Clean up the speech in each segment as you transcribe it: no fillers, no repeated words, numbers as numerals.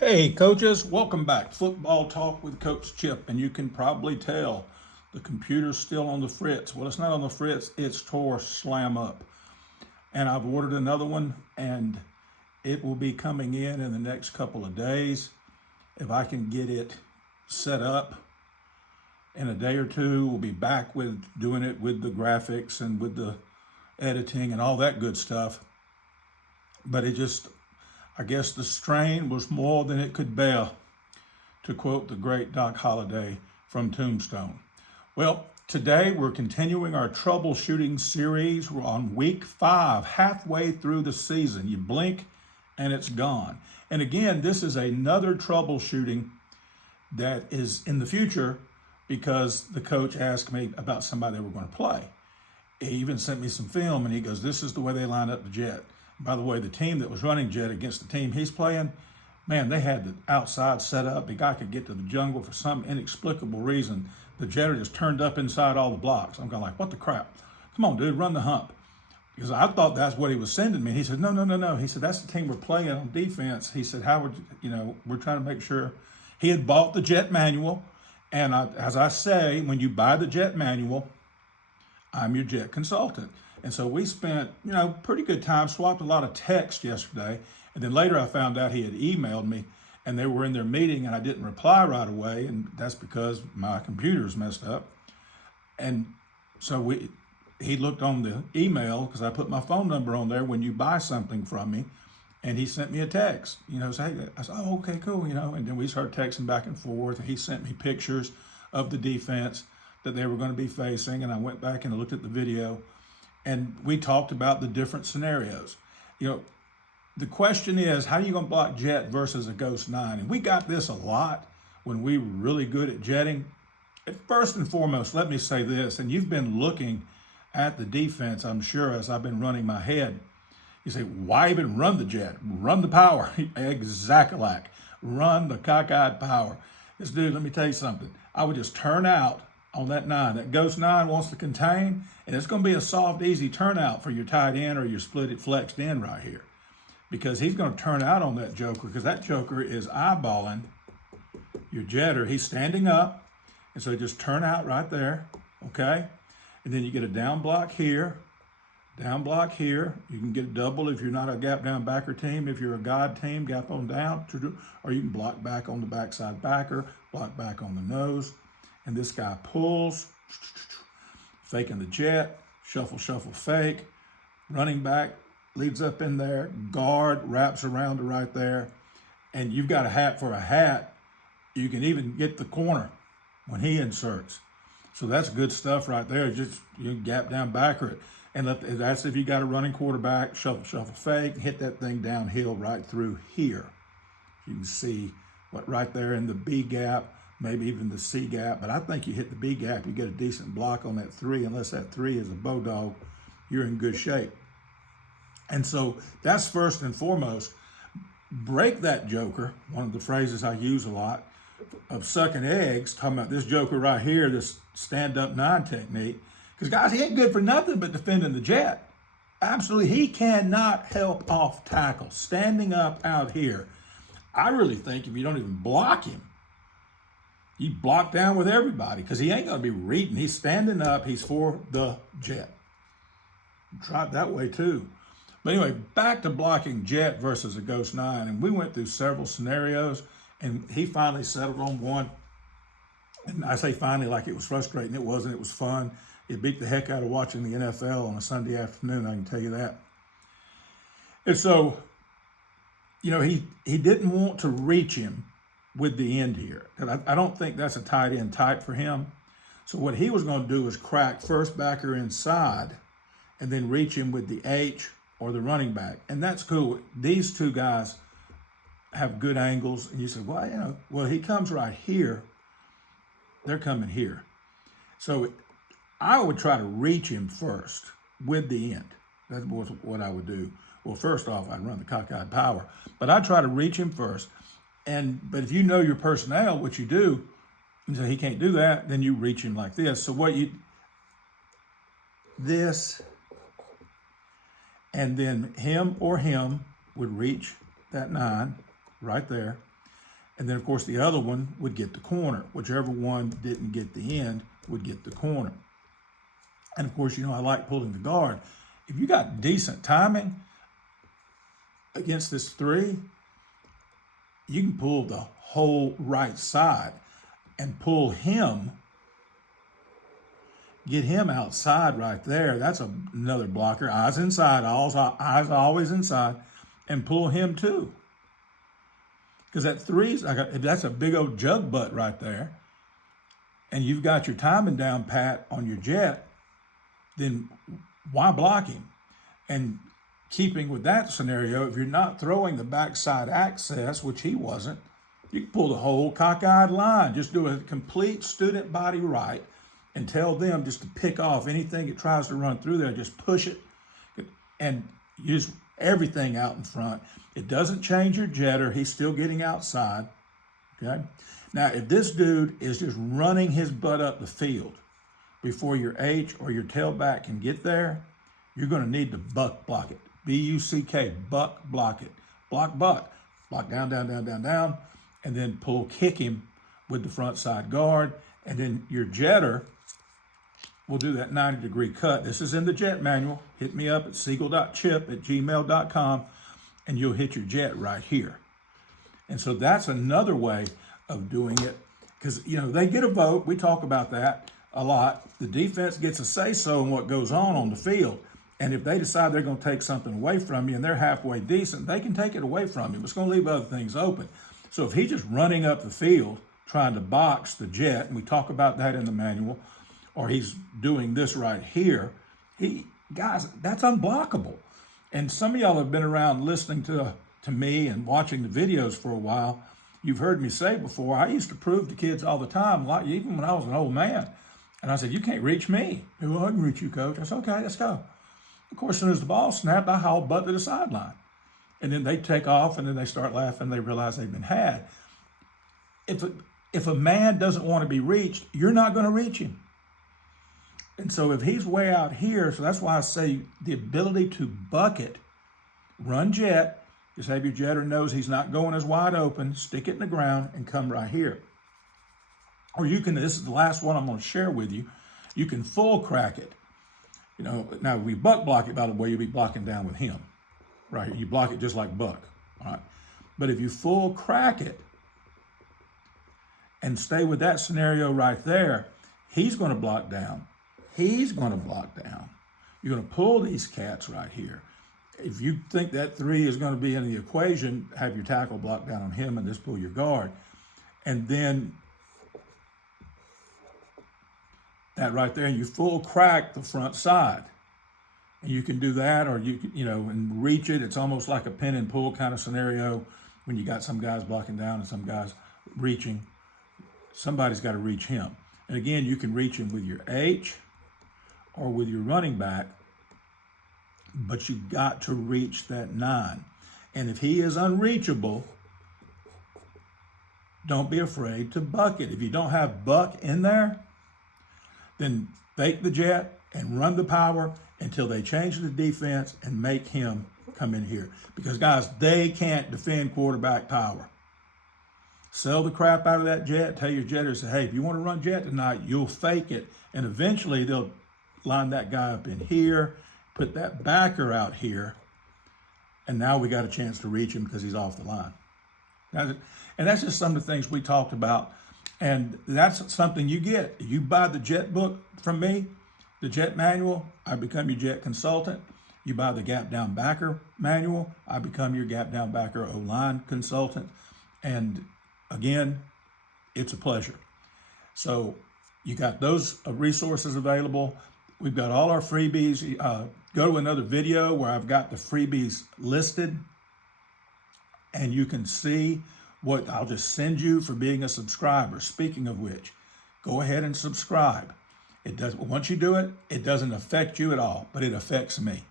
Hey, coaches, welcome back. Football Talk with Coach Chip, and you can probably tell the computer's still on the fritz. Well, it's not on the fritz, it's tore slam up. And I've ordered another one, and it will be coming in the next couple of days. If I can get it set up in a day or two, we'll be back with doing it with the graphics and with the editing and all that good stuff. But I guess the strain was more than it could bear, to quote the great Doc Holliday from Tombstone. Well, today we're continuing our troubleshooting series. We're on week 5, halfway through the season. You blink and it's gone. And again, this is another troubleshooting that is in the future because the coach asked me about somebody they were going to play. He even sent me some film and he goes, "This is the way they line up the jet." By the way, the team that was running jet against the team he's playing, man, they had the outside set up. The guy could get to the jungle for some inexplicable reason. The jetter just turned up inside all the blocks. I'm going like, what the crap? Come on, dude, run the hump. Because I thought that's what he was sending me. He said, no, no, no, no. He said, that's the team we're playing on defense. He said, how would we're trying to make sure. He had bought the jet manual. And as I say, when you buy the jet manual, I'm your jet consultant. And so we spent, pretty good time, swapped a lot of text yesterday. And then later I found out he had emailed me and they were in their meeting and I didn't reply right away. And that's because my computer's messed up. And so he looked on the email because I put my phone number on there when you buy something from me. And he sent me a text, say, I said, oh, okay, cool, and then we started texting back and forth. He sent me pictures of the defense that they were going to be facing. And I went back and looked at the video and we talked about the different scenarios. The question is, how are you going to block jet versus a Ghost 9? And we got this a lot when we were really good at jetting. First and foremost, let me say this, and you've been looking at the defense, I'm sure, as I've been running my head. You say, why even run the jet? Run the power. Exactly. Run the cockeyed power. This dude, let me tell you something. I would just turn out on that 9. That Ghost 9 wants to contain, and it's going to be a soft, easy turnout for your tight end or your split it flexed in right here. Because he's going to turn out on that joker because that joker is eyeballing your jetter. He's standing up, and so just turn out right there, okay? And then you get a down block here, down block here. You can get a double if you're not a gap down backer team. If you're a God team, gap on down, or you can block back on the backside backer, block back on the nose. And this guy pulls, faking the jet, shuffle, shuffle, fake. Running back leads up in there, guard wraps around to right there. And you've got a hat for a hat. You can even get the corner when he inserts. So that's good stuff right there. Just you gap down backer it. And that's if you got a running quarterback, shuffle, shuffle, fake, hit that thing downhill right through here. You can see what right there in the B gap, maybe even the C gap. But I think you hit the B gap, you get a decent block on that 3. Unless that 3 is a bulldog, you're in good shape. And so that's first and foremost. Break that joker, one of the phrases I use a lot, of sucking eggs, talking about this joker right here, this stand-up 9 technique. Because, guys, he ain't good for nothing but defending the jet. Absolutely, he cannot help off tackle. Standing up out here, I really think if you don't even block him, you block down with everybody because he ain't going to be reading. He's standing up. He's for the jet. Try it that way, too. But anyway, back to blocking jet versus a Ghost 9. And we went through several scenarios, and he finally settled on one. And I say finally like it was frustrating. It wasn't. It was fun. It beat the heck out of watching the NFL on a Sunday afternoon, I can tell you that. And so, he didn't want to reach him with the end here. I don't think that's a tight end type for him. So what he was going to do is crack first backer inside and then reach him with the H or the running back. And that's cool. These two guys have good angles. And you say, well, he comes right here. They're coming here. So I would try to reach him first with the end. That's what I would do. Well, first off, I'd run the cockeyed power. But I'd try to reach him first. But if you know your personnel, what you do, and so he can't do that, then you reach him like this. So this, and then him or him would reach that 9 right there. And then, of course, the other one would get the corner. Whichever one didn't get the end would get the corner. And, of course, I like pulling the guard. If you got decent timing against this 3, you can pull the whole right side and pull him, get him outside right there. That's another blocker. Eyes inside, eyes always inside, and pull him too. Because that 3's, that's a big old jug butt right there, and you've got your timing down pat on your jet, then why block him? And keeping with that scenario, if you're not throwing the backside access, which he wasn't, you can pull the whole cockeyed line. Just do a complete student body right and tell them just to pick off anything that tries to run through there. Just push it and use everything out in front. It doesn't change your jetter. He's still getting outside, okay? Now, if this dude is just running his butt up the field before your H or your tailback can get there, you're going to need to buck block it. B-U-C-K, buck block it. Block, buck. Block down, down, down, down, down, and then pull kick him with the front side guard. And then your jetter will do that 90-degree cut. This is in the jet manual. Hit me up at siegel.chip@gmail.com, and you'll hit your jet right here. And so that's another way of doing it, because, they get a vote. We talk about that a lot. The defense gets a say-so in what goes on the field. And if they decide they're going to take something away from you and they're halfway decent, they can take it away from you. It's going to leave other things open. So if he's just running up the field trying to box the jet, and we talk about that in the manual, or he's doing this right here, guys, that's unblockable. And some of y'all have been around listening to me and watching the videos for a while. You've heard me say before, I used to prove to kids all the time, like even when I was an old man, and I said, you can't reach me. Well, I can reach you, coach. I said, okay, let's go. Of course, as soon as the ball snapped, I hauled butt to the sideline. And then they take off, and then they start laughing. They realize they've been had. If a man doesn't want to be reached, you're not going to reach him. And so if he's way out here, so that's why I say the ability to bucket, run jet, just have your jetter knows he's not going as wide open, stick it in the ground, and come right here. Or you can, this is the last one I'm going to share with you, you can full crack it. Now if we buck block it, by the way, you'll be blocking down with him, right? You block it just like buck, all right? But if you full crack it and stay with that scenario right there, he's going to block down. He's going to block down. You're going to pull these cats right here. If you think that 3 is going to be in the equation, have your tackle block down on him and just pull your guard. And then that right there, and you full crack the front side. And you can do that, or and reach it. It's almost like a pin and pull kind of scenario when you got some guys blocking down and some guys reaching. Somebody's got to reach him. And again, you can reach him with your H or with your running back, but you got to reach that 9. And if he is unreachable, don't be afraid to buck it. If you don't have buck in there, then fake the jet and run the power until they change the defense and make him come in here. Because, guys, they can't defend quarterback power. Sell the crap out of that jet. Tell your jetters, hey, if you want to run jet tonight, you'll fake it. And eventually they'll line that guy up in here, put that backer out here, and now we got a chance to reach him because he's off the line. And that's just some of the things we talked about. And that's something you get. You buy the jet book from me, the jet manual, I become your jet consultant. You buy the gap down backer manual, I become your gap down backer O-line consultant. And again, it's a pleasure. So you got those resources available. We've got all our freebies. Go to another video where I've got the freebies listed, and you can see what I'll just send you for being a subscriber. Speaking of which, go ahead and subscribe. It does. Once you do it, it doesn't affect you at all, but it affects me.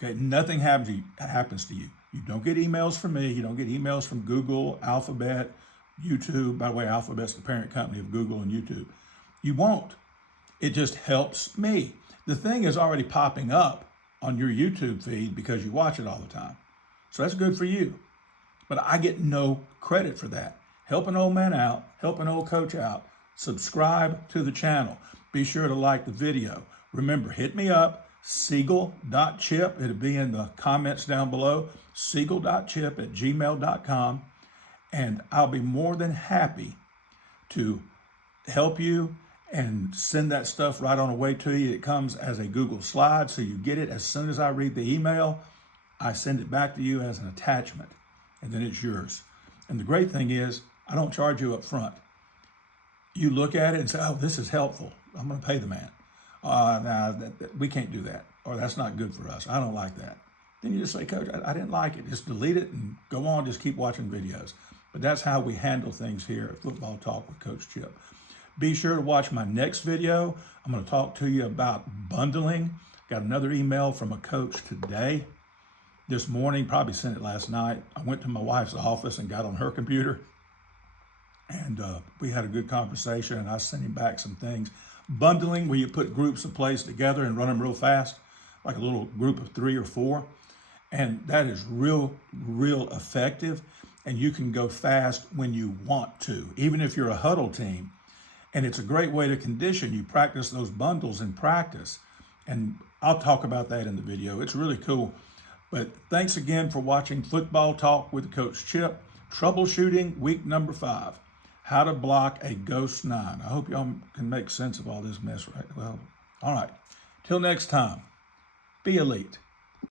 Okay, nothing happens to you. You don't get emails from me. You don't get emails from Google, Alphabet, YouTube. By the way, Alphabet's the parent company of Google and YouTube. You won't. It just helps me. The thing is already popping up on your YouTube feed because you watch it all the time. So that's good for you. But I get no credit for that. help an old man out, help an old coach out, subscribe to the channel. Be sure to like the video. Remember, hit me up, siegel.chip. It'll be in the comments down below, siegel.chip@gmail.com. And I'll be more than happy to help you and send that stuff right on the way to you. It comes as a Google slide, so you get it as soon as I read the email. I send it back to you as an attachment, and then it's yours. And the great thing is, I don't charge you up front. You look at it and say, oh, this is helpful. I'm going to pay the man. We can't do that, or that's not good for us. I don't like that. Then you just say, Coach, I didn't like it. Just delete it and go on, just keep watching videos. But that's how we handle things here at Football Talk with Coach Chip. Be sure to watch my next video. I'm going to talk to you about bundling. Got another email from a coach today. This morning, probably sent it last night. I went to my wife's office and got on her computer. And we had a good conversation, and I sent him back some things. Bundling, where you put groups of plays together and run them real fast, like a little group of 3 or 4. And that is real effective. And you can go fast when you want to, even if you're a huddle team. And it's a great way to condition. You practice those bundles in practice. And I'll talk about that in the video. It's really cool. But thanks again for watching Football Talk with Coach Chip. Troubleshooting week number 5. How to block a Ghost 9. I hope y'all can make sense of all this mess, right? Well, all right. Till next time, be elite.